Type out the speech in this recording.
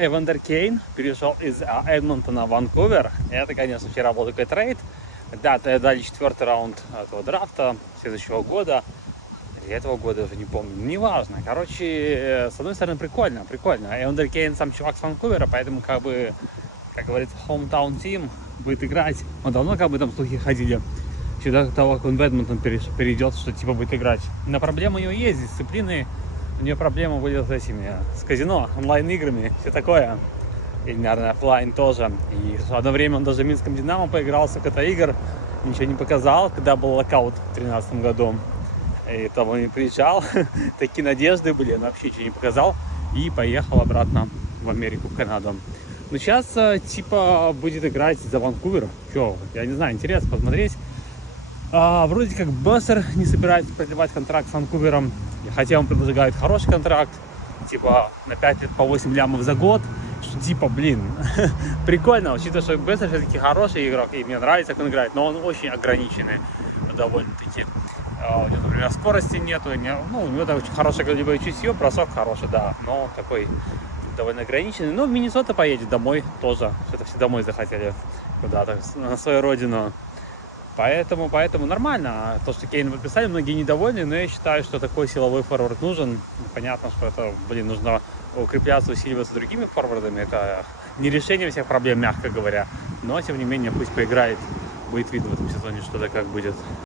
Эвандер Кейн перешел из Эдмонтона в Ванкувер. Это, конечно, вчера был такой трейд. Да, дали 4-й раунд этого драфта следующего года. Или этого года, уже не помню. Неважно. Короче, с одной стороны, прикольно. Эвандер Кейн сам чувак с Ванкувера, поэтому, как бы, как говорится, hometown team будет играть. Он давно, как бы, там слухи ходили. Еще до того, как он в Эдмонтон перейдет, что типа будет играть. Но проблема у него есть с дисциплиной. У нее проблема будет с этими, с казино, онлайн-играми, все такое. И, наверное, офлайн тоже. И в одно время он даже в Минском Динамо поиграл, сколько-то игр, ничего не показал, когда был локаут в 2013 году. И там он не приезжал, такие надежды были, он вообще ничего не показал. И поехал обратно в Америку, в Канаду. Но сейчас, типа, будет играть за Ванкувер. Че, я не знаю, интересно посмотреть. Вроде как Бессер не собирается продлевать контракт с Ванкувером, хотя он предлагает хороший контракт, типа на 5 лет по 8 лямов за год, что типа, блин, прикольно, учитывая, что Бессер все-таки хороший игрок, и мне нравится, как он играет, но он очень ограниченный довольно-таки. У него, например, скорости нету, ну, у него так очень хорошее голевое чутье, бросок хороший, да, но он такой довольно ограниченный. Но в Миннесоту поедет домой тоже, что-то все домой захотели куда-то, на свою родину. Поэтому нормально. То, что Кейна подписали, многие недовольны, но я считаю, что такой силовой форвард нужен. Понятно, что это, блин, нужно укрепляться, усиливаться другими форвардами. Это не решение всех проблем, мягко говоря. Но, тем не менее, пусть поиграет. Будет видно в этом сезоне, что-то как будет.